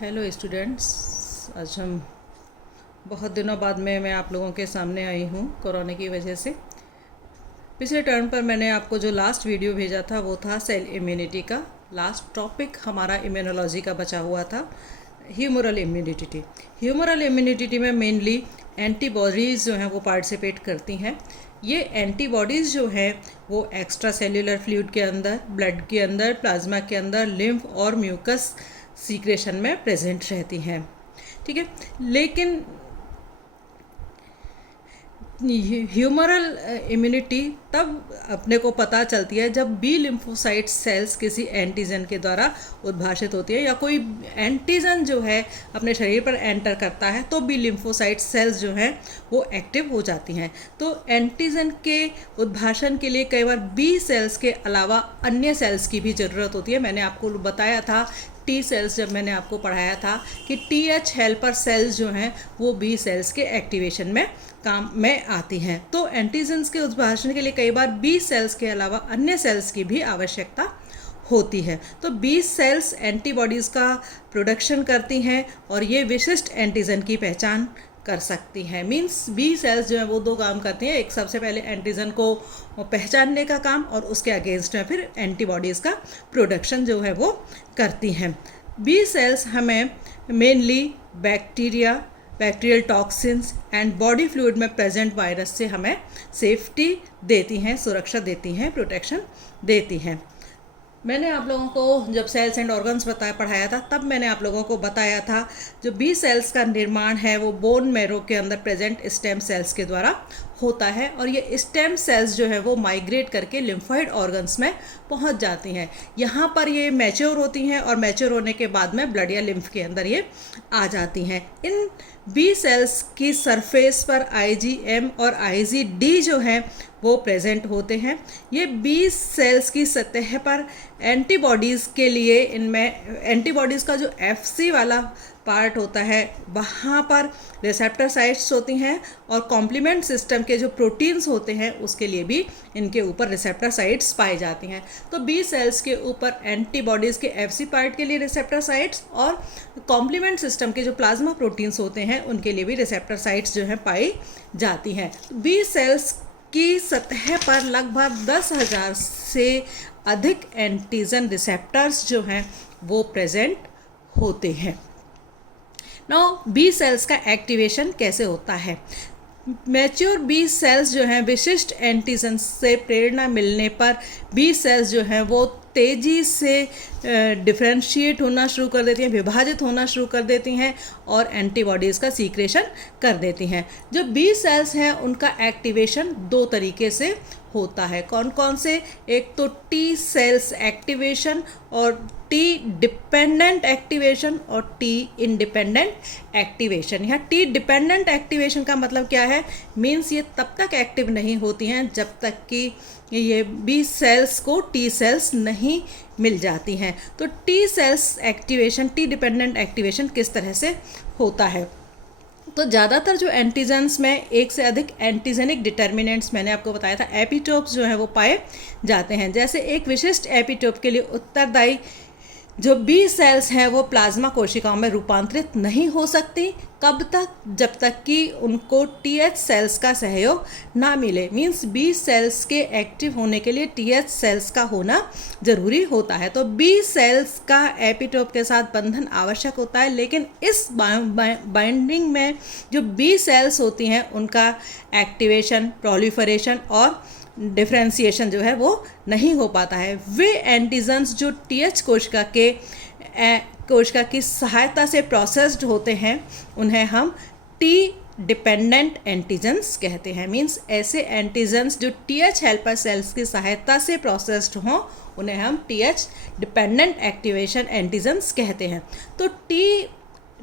Hello students. आज हम बहुत दिनों बाद में मैं आप लोगों के सामने आई हूँ कोरोना की वजह से। पिछले टर्म पर मैंने आपको जो लास्ट वीडियो भेजा था वो था सेल इम्यूनिटी का। लास्ट टॉपिक हमारा इम्यूनोलॉजी का बचा हुआ था, ह्यूमरल इम्यूनिटी। ह्यूमरल इम्यूनिटी में मेनली एंटीबॉडीज़ जो हैं वो पार्टिसिपेट करती हैं। ये एंटीबॉडीज़ जो हैं वो एक्स्ट्रा सेल्यूलर फ्लूइड के अंदर, ब्लड के अंदर, प्लाज्मा के अंदर, लिम्फ और म्यूकस सीक्रेशन में प्रेजेंट रहती हैं। ठीक है, लेकिन ह्यूमरल इम्यूनिटी तब अपने को पता चलती है जब बी लिम्फोसाइट सेल्स किसी एंटीजन के द्वारा उद्भाषित होती है, या कोई एंटीजन जो है अपने शरीर पर एंटर करता है तो बी लिम्फोसाइट सेल्स जो हैं वो एक्टिव हो जाती हैं। तो एंटीजन के उद्भाषण के लिए कई बार बी सेल्स के अलावा अन्य सेल्स की भी ज़रूरत होती है। मैंने आपको बताया था टी सेल्स, जब मैंने आपको पढ़ाया था कि टीएच हेल्पर सेल्स जो हैं वो बी सेल्स के एक्टिवेशन में काम में आती हैं। तो एंटीजन्स के उद्भाषण के लिए कई बार बी सेल्स के अलावा अन्य सेल्स की भी आवश्यकता होती है। तो बी सेल्स एंटीबॉडीज़ का प्रोडक्शन करती हैं और ये विशिष्ट एंटीजन की पहचान कर सकती हैं। मींस बी सेल्स जो है वो दो काम करती हैं, एक सबसे पहले एंटीजन को पहचानने का काम और उसके अगेंस्ट में फिर एंटीबॉडीज़ का प्रोडक्शन जो है वो करती हैं। बी सेल्स हमें mainly bacterial toxins and body fluid में प्रेजेंट वायरस से हमें सेफ्टी देती हैं, सुरक्षा देती हैं, प्रोटेक्शन देती हैं। मैंने आप लोगों को जब सेल्स एंड ऑर्गन्स पढ़ाया था तब मैंने आप लोगों को बताया था जो बी सेल्स का निर्माण है वो बोन मैरो के अंदर प्रेजेंट स्टेम सेल्स के द्वारा होता है, और ये स्टेम सेल्स जो है वो माइग्रेट करके लिम्फॉइड ऑर्गन्स में पहुंच जाती हैं। यहाँ पर ये मैच्योर होती हैं और मैच्योर होने के बाद में ब्लड या लिम्फ के अंदर ये आ जाती हैं। इन बी सेल्स की सरफेस पर आईजीएम और आईजीडी जो हैं वो प्रेजेंट होते हैं। ये बी सेल्स की सतह पर एंटीबॉडीज़ के लिए, इनमें एंटीबॉडीज़ का जो एफसी वाला पार्ट होता है वहाँ पर रिसेप्टर साइट्स होती हैं, और कॉम्प्लीमेंट सिस्टम के जो प्रोटीन्स होते हैं उसके लिए भी इनके ऊपर रिसेप्टर साइट्स पाई जाती हैं। तो बी सेल्स के ऊपर एंटीबॉडीज़ के एफसी पार्ट के लिए रिसेप्टर साइट्स और कॉम्प्लीमेंट सिस्टम के जो प्लाज्मा प्रोटीन्स होते हैं उनके लिए भी रिसेप्टर साइट्स जो हैं पाई जाती हैं। बी सेल्स की सतह पर लगभग 10,000 से अधिक एंटीजन रिसेप्टर्स जो हैं वो प्रेजेंट होते हैं। नाउ बी सेल्स का एक्टिवेशन कैसे होता है? मैच्योर बी सेल्स जो हैं विशिष्ट एंटीजन से प्रेरणा मिलने पर बी सेल्स जो हैं वो तेज़ी से डिफ्रेंशिएट होना शुरू कर देती हैं, विभाजित होना शुरू कर देती हैं और एंटीबॉडीज़ का सीक्रेशन कर देती हैं। जो बी सेल्स हैं उनका एक्टिवेशन दो तरीके से होता है। कौन कौन से? एक तो टी सेल्स एक्टिवेशन और टी डिपेंडेंट एक्टिवेशन और टी इंडिपेंडेंट एक्टिवेशन। यहाँ टी डिपेंडेंट एक्टिवेशन का मतलब क्या है? मीन्स ये तब तक एक्टिव नहीं होती हैं जब तक कि ये बी सेल्स को टी सेल्स नहीं मिल जाती हैं। तो T cells activation, T dependent activation किस तरह से होता है? तो ज़्यादातर जो एंटीजन्स में एक से अधिक एंटीजेनिक डिटर्मिनेंट्स, मैंने आपको बताया था एपिटोप्स जो हैं वो पाए जाते हैं। जैसे एक विशिष्ट एपिटोप के लिए उत्तरदायी जो बी सेल्स हैं वो प्लाज्मा कोशिकाओं में रूपांतरित नहीं हो सकती। कब तक? जब तक कि उनको टीएच सेल्स का सहयोग ना मिले। मींस बी सेल्स के एक्टिव होने के लिए टीएच सेल्स का होना ज़रूरी होता है। तो बी सेल्स का एपिटोप के साथ बंधन आवश्यक होता है, लेकिन इस बाइंडिंग में जो बी सेल्स होती हैं उनका एक्टिवेशन, प्रोलिफरेशन और डिफ्रेंशिएशन जो है वो नहीं हो पाता है। वे एंटीजन्स जो टीएच कोशिका की सहायता से प्रोसेस्ड होते हैं उन्हें हम टी डिपेंडेंट एंटीजन्स कहते हैं। मींस ऐसे एंटीजन्स जो टीएच हेल्पर सेल्स की सहायता से प्रोसेस्ड हों उन्हें हम टीएच डिपेंडेंट एक्टिवेशन एंटीजन्स कहते हैं। तो टी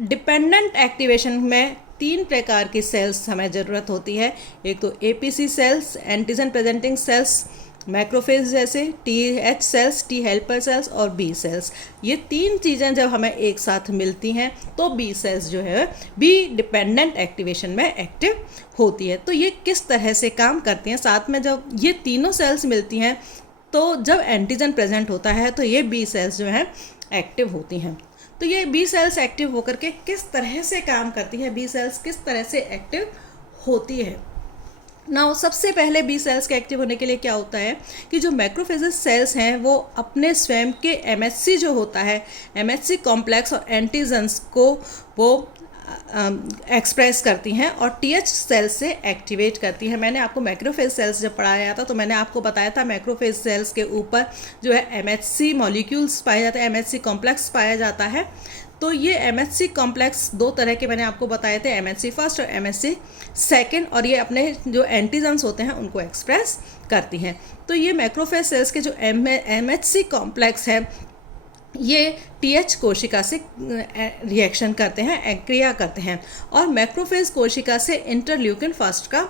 डिपेंडेंट एक्टिवेशन में 3 प्रकार की सेल्स हमें ज़रूरत होती है। एक तो APC cells, antigen presenting cells, macrophage जैसे TH cells, T helper cells और बी सेल्स। ये 3 चीज़ें जब हमें एक साथ मिलती हैं तो बी सेल्स जो है बी डिपेंडेंट एक्टिवेशन में एक्टिव होती है। तो ये किस तरह से काम करती हैं? साथ में जब ये तीनों सेल्स मिलती हैं तो जब एंटीजन प्रेजेंट होता है तो ये बी सेल्स जो हैं एक्टिव होती हैं। तो ये बी सेल्स एक्टिव होकर के किस तरह से काम करती है, बी सेल्स किस तरह से एक्टिव होती है। नाउ सबसे पहले बी सेल्स के एक्टिव होने के लिए क्या होता है कि जो मैक्रोफेजेस सेल्स हैं वो अपने स्वयं के एमएचसी जो होता है, एमएचसी कॉम्प्लेक्स और एंटीजन्स को वो एक्सप्रेस करती हैं और टीएच सेल्स से एक्टिवेट करती हैं। मैंने आपको मैक्रोफेज सेल्स जब पढ़ाया था तो मैंने आपको बताया था मैक्रोफेज सेल्स के ऊपर जो है एमएचसी मॉलिक्यूल्स पाए जाते हैं, एमएचसी कॉम्प्लेक्स पाया जाता है। तो ये एमएचसी कॉम्प्लेक्स दो तरह के मैंने आपको बताए थे, एमएचसी फर्स्ट और एमएचसी सेकंड, और ये अपने जो एंटीजन्स होते हैं उनको एक्सप्रेस करती हैं। तो ये मैक्रोफेज सेल्स के जो एमएचसी कॉम्प्लेक्स है ये टीएच कोशिका से रिएक्शन करते हैं, क्रिया करते हैं, और मैक्रोफेज कोशिका से इंटरल्यूकिन फर्स्ट का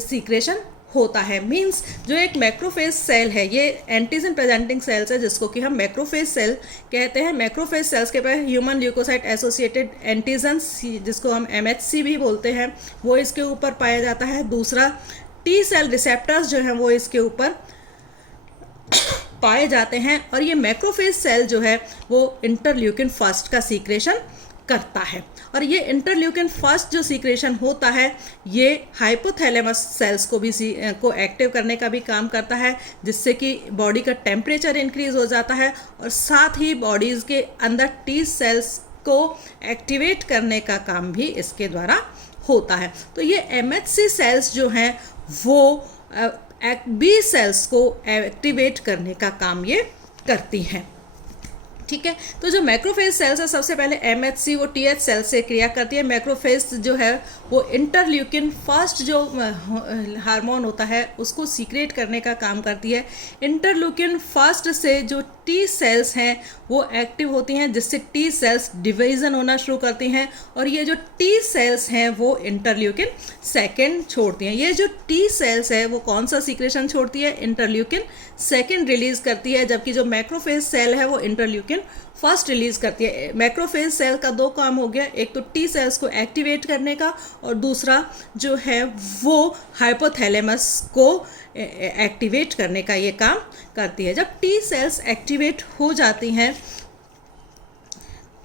सीक्रेशन होता है। मींस जो एक मैक्रोफेज सेल है ये एंटीजन प्रेजेंटिंग सेल्स है जिसको कि हम मैक्रोफेज सेल कहते हैं। मैक्रोफेज सेल्स के पास ह्यूमन ल्यूकोसाइट एसोसिएटेड एंटीजन्स जिसको हम एमएचसी भी बोलते हैं वो इसके ऊपर पाया जाता है। दूसरा टी सेल रिसेप्टर्स जो हैं वो इसके ऊपर पाए जाते हैं, और ये मैक्रोफेज सेल जो है वो इंटरल्यूकिन फर्स्ट का सीक्रेशन करता है। और ये इंटरल्यूकिन फर्स्ट जो सीक्रेशन होता है ये हाइपोथैलेमस सेल्स को भी को एक्टिव करने का भी काम करता है, जिससे कि बॉडी का टेम्परेचर इंक्रीज हो जाता है, और साथ ही बॉडीज़ के अंदर टी सेल्स को एक्टिवेट करने का काम भी इसके द्वारा होता है। तो ये एमएचसी सेल्स जो हैं वो बी सेल्स को एक्टिवेट करने का काम ये करती हैं। ठीक है, तो जो मैक्रोफेज सेल्स है सबसे पहले एमएचसी वो टीएच सेल से क्रिया करती है। मैक्रोफेज जो है वो इंटरल्यूकिन फर्स्ट जो हार्मोन होता है उसको सीक्रेट करने का काम करती है। इंटरल्यूकिन फर्स्ट से जो टी सेल्स हैं वो एक्टिव होती हैं, जिससे टी सेल्स डिवीजन होना शुरू करती हैं, और ये जो टी सेल्स हैं वो इंटरल्यूकिन सेकेंड छोड़ती हैं। ये जो टी सेल्स है वो कौन सा सीक्रेशन छोड़ती है, इंटरल्यूकिन सेकेंड रिलीज करती है, जबकि जो मैक्रोफेज सेल है वो इंटरल्यूकिन फर्स्ट रिलीज करती है। मैक्रोफेज सेल का दो काम हो गया, एक तो टी सेल्स को एक्टिवेट करने का, और दूसरा जो है वो हाइपोथैलेमस को एक्टिवेट करने का ये काम करती है। जब टी सेल्स एक्टिवेट हो जाती हैं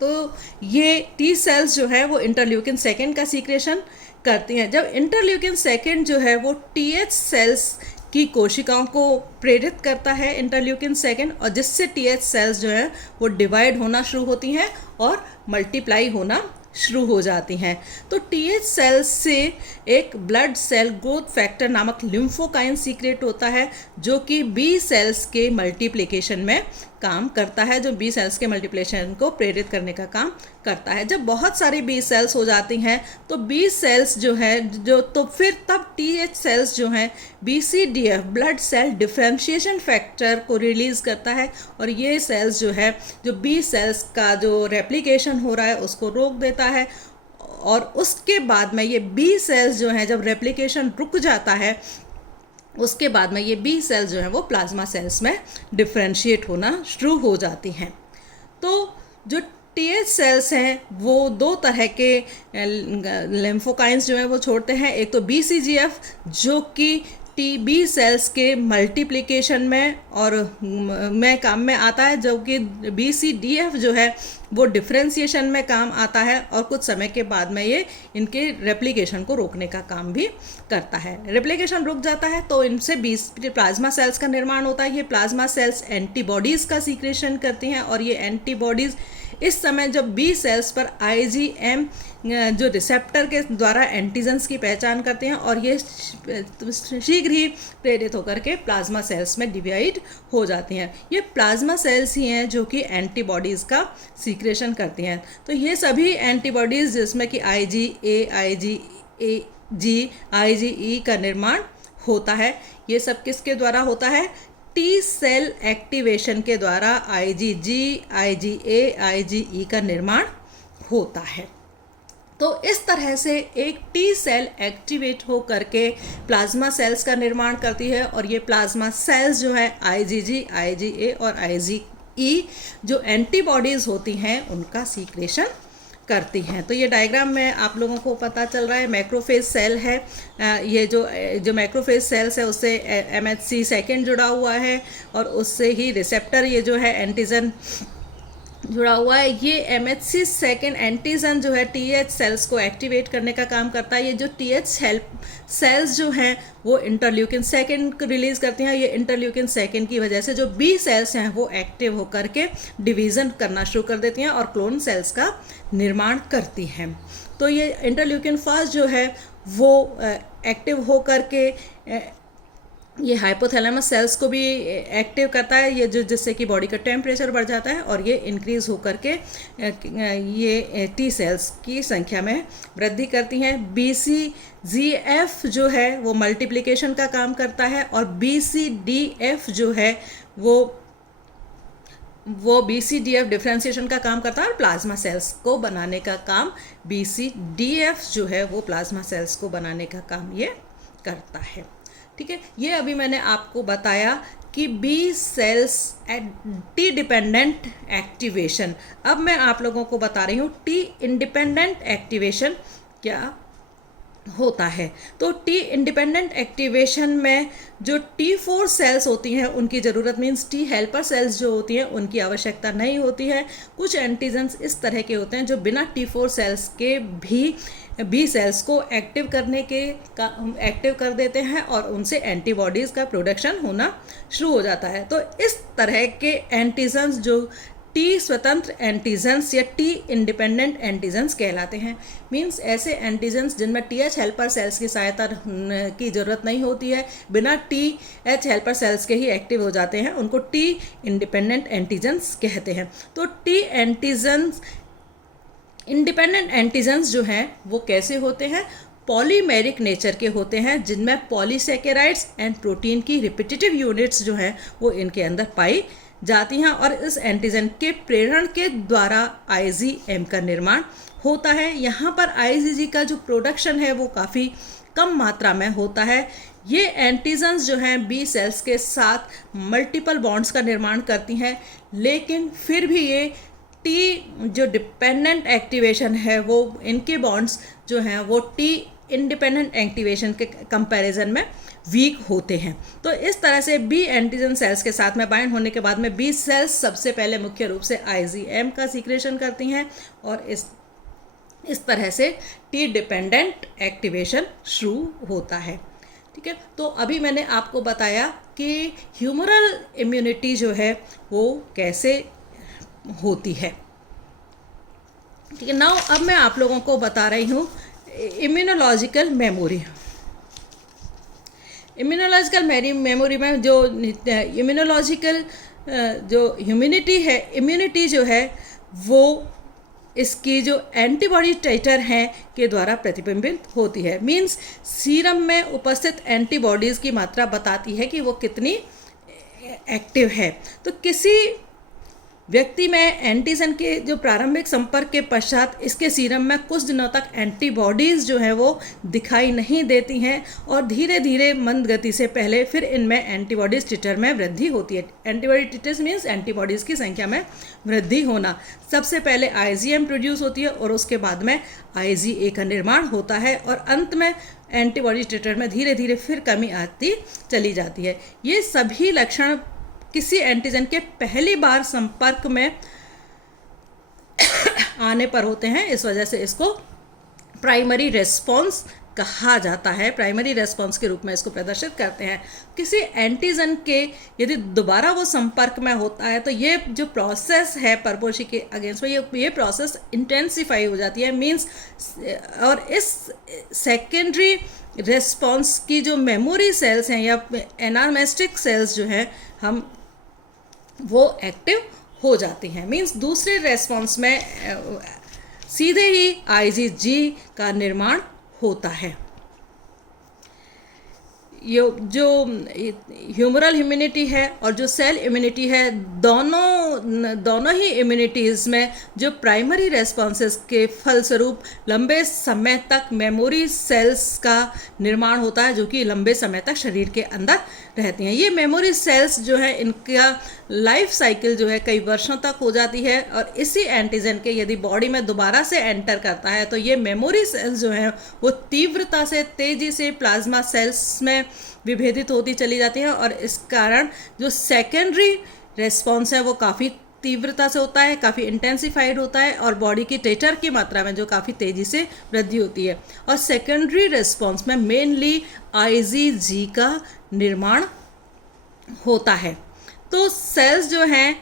तो ये टी सेल्स जो है वो इंटरल्यूकिन सेकेंड का सीक्रेशन करती हैं। जब इंटरल्यूकिन सेकेंड जो है वो टीएच सेल्स की कोशिकाओं को प्रेरित करता है इंटरल्यूकिन सेकेंड, और जिससे टीएच सेल्स जो है वो डिवाइड होना शुरू होती हैं और मल्टीप्लाई होना शुरू हो जाती हैं। तो टीएच सेल्स से एक ब्लड सेल ग्रोथ फैक्टर नामक लिम्फोकाइन सीक्रेट होता है जो कि बी सेल्स के मल्टीप्लिकेशन में काम करता है, जो बी सेल्स के मल्टीप्लिकेशन को प्रेरित करने का काम करता है। जब बहुत सारी बी सेल्स हो जाती हैं तो बी सेल्स जो है जो तो फिर तब टीएच सेल्स जो हैं बीसीडीएफ ब्लड सेल डिफरेंशिएशन फैक्टर को रिलीज़ करता है, और ये सेल्स जो है जो बी सेल्स का जो रेप्लिकेशन हो रहा है उसको रोक देता है, और उसके बाद में ये बी सेल्स जो हैं जब रेप्लिकेशन रुक जाता है उसके बाद में ये बी सेल्स जो हैं वो प्लाज्मा सेल्स में डिफरेंशिएट होना शुरू हो जाती हैं। तो जो टीएच सेल्स हैं वो दो तरह के लिम्फोकाइंस जो हैं वो छोड़ते हैं, एक तो बीसीजीएफ जो कि टी बी सेल्स के मल्टीप्लिकेशन में और में काम में आता है, जबकि बीसीडीएफ जो है वो डिफरेंशिएशन में काम आता है, और कुछ समय के बाद में ये इनके रेप्लिकेशन को रोकने का काम भी करता है। रेप्लिकेशन रुक जाता है तो इनसे प्लाज्मा सेल्स का निर्माण होता है। ये प्लाज्मा सेल्स एंटीबॉडीज़ का सीक्रेशन करती हैं, और ये एंटीबॉडीज़ इस समय जब बी सेल्स पर आईजीएम जो रिसेप्टर के द्वारा एंटीजन्स की पहचान करते हैं, और ये शीघ्र ही प्रेरित होकर के प्लाज्मा सेल्स में डिवाइड हो जाती हैं। ये प्लाज्मा सेल्स ही हैं जो कि एंटीबॉडीज़ का सीक्रेशन करती हैं। तो ये सभी एंटीबॉडीज़ जिसमें कि आईजीई का निर्माण होता है, ये सब किसके द्वारा होता है, टी सेल एक्टिवेशन के द्वारा आईजीजी, आईजीए, आईजीई का निर्माण होता है। तो इस तरह से एक टी सेल एक्टिवेट हो करके प्लाज्मा सेल्स का निर्माण करती है, और ये प्लाज्मा सेल्स जो है आईजीजी, आईजीए और आईजीई जो एंटीबॉडीज़ होती हैं उनका सीक्रेशन करती हैं। तो ये डायग्राम में आप लोगों को पता चल रहा है मैक्रोफेज सेल है। ये जो मैक्रोफेज सेल्स है उससे MHC सेकेंड जुड़ा हुआ है और उससे ही रिसेप्टर ये जो है एंटीजन जुड़ा हुआ है। ये MHC सेकेंड एंटीजन जो है TH सेल्स को एक्टिवेट करने का काम करता है। ये जो TH सेल्स जो हैं वो इंटरल्यूकिन सेकेंड रिलीज करती हैं। ये इंटरल्यूकिन सेकेंड की वजह से जो B सेल्स हैं वो एक्टिव होकर के डिवीज़न करना शुरू कर देती हैं और क्लोन सेल्स का निर्माण करती हैं। तो ये इंटरल्यूकिन फर्स्ट जो है वो एक्टिव होकर के ये हाइपोथैलेमस सेल्स को भी एक्टिव करता है, ये जिससे कि बॉडी का टेम्परेचर बढ़ जाता है और ये इंक्रीज़ होकर के ये T सेल्स की संख्या में वृद्धि करती हैं। BCGF जो है वो मल्टीप्लिकेशन का काम करता है और BCDF जो है वो BCDF डिफ्रेंशिएशन का काम करता है और प्लाज्मा सेल्स को बनाने का काम BCDF जो है वो प्लाज्मा सेल्स को बनाने का काम ये करता है। ठीक है, ये अभी मैंने आपको बताया कि B cells T dependent activation. अब मैं आप लोगों को बता रही हूँ T इंडिपेंडेंट एक्टिवेशन क्या होता है। तो T इंडिपेंडेंट एक्टिवेशन में जो T4 सेल्स होती हैं उनकी ज़रूरत मीन्स T हेल्पर सेल्स जो होती हैं उनकी आवश्यकता नहीं होती है। कुछ एंटीजन्स इस तरह के होते हैं जो बिना T4 सेल्स के भी B सेल्स को एक्टिव कर देते हैं और उनसे एंटीबॉडीज़ का प्रोडक्शन होना शुरू हो जाता है। तो इस तरह के एंटीजन्स जो T स्वतंत्र एंटीजन्स या T इंडिपेंडेंट एंटीजन्स कहलाते हैं। मीन्स ऐसे एंटीजन्स जिनमें TH हेल्पर सेल्स की सहायता की ज़रूरत नहीं होती है, बिना TH हेल्पर सेल्स के ही एक्टिव हो जाते हैं, उनको T इंडिपेंडेंट एंटीजन्स कहते हैं। तो T एंटीजन्स इंडिपेंडेंट एंटीजन्स जो हैं वो कैसे होते हैं, पॉलीमेरिक नेचर के होते हैं जिनमें पॉलीसेकेराइड्स एंड प्रोटीन की रिपीटेटिव यूनिट्स जो हैं वो इनके अंदर पाई जाती हैं और इस एंटीजन के प्रेरण के द्वारा IgM का निर्माण होता है। यहाँ पर IgG का जो प्रोडक्शन है वो काफ़ी कम मात्रा में होता है। ये एंटीजन्स जो हैं B सेल्स के साथ मल्टीपल बॉन्ड्स का निर्माण करती हैं, लेकिन फिर भी ये T जो डिपेंडेंट एक्टिवेशन है वो इनके बॉन्ड्स जो हैं वो T इंडिपेंडेंट एक्टिवेशन के कंपैरिजन में वीक होते हैं। तो इस तरह से B एंटीजन सेल्स के साथ में बाइंड होने के बाद में B सेल्स सबसे पहले मुख्य रूप से IgM का सीक्रेशन करती हैं और इस तरह से T डिपेंडेंट एक्टिवेशन शुरू होता है। ठीक है, तो अभी मैंने आपको बताया कि ह्यूमरल इम्यूनिटी जो है वो कैसे होती है। ठीक है, नाउ अब मैं आप लोगों को बता रही हूँ इम्यूनोलॉजिकल मेमोरी। इम्यूनोलॉजिकल मेमोरी में जो इम्यूनोलॉजिकल जो इम्यूनिटी जो है वो इसकी जो एंटीबॉडी टाइटर हैं के द्वारा प्रतिबिंबित होती है। मींस सीरम में उपस्थित एंटीबॉडीज़ की मात्रा बताती है कि वो कितनी एक्टिव है। तो किसी व्यक्ति में एंटीजन के जो प्रारंभिक संपर्क के पश्चात इसके सीरम में कुछ दिनों तक एंटीबॉडीज़ जो है वो दिखाई नहीं देती हैं और धीरे धीरे मंद गति से पहले फिर इनमें एंटीबॉडीज़ टिटर में वृद्धि होती है। एंटीबॉडी टिटर्स मीन्स एंटीबॉडीज़ की संख्या में वृद्धि होना। सबसे पहले IgM प्रोड्यूस होती है और उसके बाद में IgA का निर्माण होता है और अंत में एंटीबॉडी टिटर में धीरे धीरे फिर कमी आती चली जाती है। ये सभी लक्षण किसी एंटीजन के पहली बार संपर्क में आने पर होते हैं, इस वजह से इसको प्राइमरी रेस्पॉन्स कहा जाता है। प्राइमरी रेस्पॉन्स के रूप में इसको प्रदर्शित करते हैं। किसी एंटीजन के यदि दोबारा वो संपर्क में होता है तो ये जो प्रोसेस है परपोषी के अगेंस्ट में ये प्रोसेस इंटेंसिफाई हो जाती है। मींस और इस सेकेंडरी रेस्पॉन्स की जो मेमोरी सेल्स हैं या एनार्मेस्टिक सेल्स जो हैं वो एक्टिव हो जाती हैं। मींस दूसरे रेस्पॉन्स में सीधे ही IgG का निर्माण होता है। ये जो ह्यूमरल इम्यूनिटी है और जो सेल इम्यूनिटी है, दोनों ही इम्यूनिटीज़ में जो प्राइमरी रेस्पॉन्सेस के फलस्वरूप लंबे समय तक मेमोरी सेल्स का निर्माण होता है, जो कि लंबे समय तक शरीर के अंदर रहती हैं। ये मेमोरी सेल्स जो है, इनका लाइफ साइकिल जो है कई वर्षों तक हो जाती है, और इसी एंटीजन के यदि बॉडी में दोबारा से एंटर करता है तो ये मेमोरी सेल्स जो हैं वो तीव्रता से, तेज़ी से प्लाज्मा सेल्स में विभेदित होती चली जाती हैं, और इस कारण जो सेकेंडरी रेस्पॉन्स है वो काफ़ी तीव्रता से होता है, काफ़ी इंटेंसिफाइड होता है, और बॉडी की टेटर की मात्रा में जो काफ़ी तेज़ी से वृद्धि होती है। और सेकेंडरी रेस्पॉन्स में मेनली IgG का निर्माण होता है। तो सेल्स जो हैं,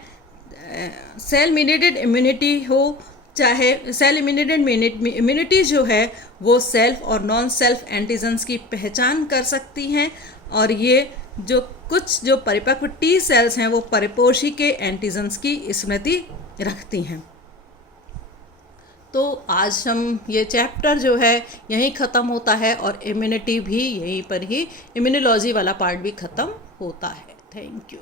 सेल मीडिएटेड इम्यूनिटी हो चाहे सेल इम्यूनेटेड इम्यूनिटी जो है वो सेल्फ और नॉन सेल्फ एंटीजन्स की पहचान कर सकती हैं, और ये जो कुछ जो परिपक्व टी सेल्स हैं वो परिपोषी के एंटीजन्स की स्मृति रखती हैं। तो आज हम ये चैप्टर जो है यहीं ख़त्म होता है, और इम्यूनिटी भी यहीं पर ही, इम्यूनोलॉजी वाला पार्ट भी ख़त्म होता है। Thank you.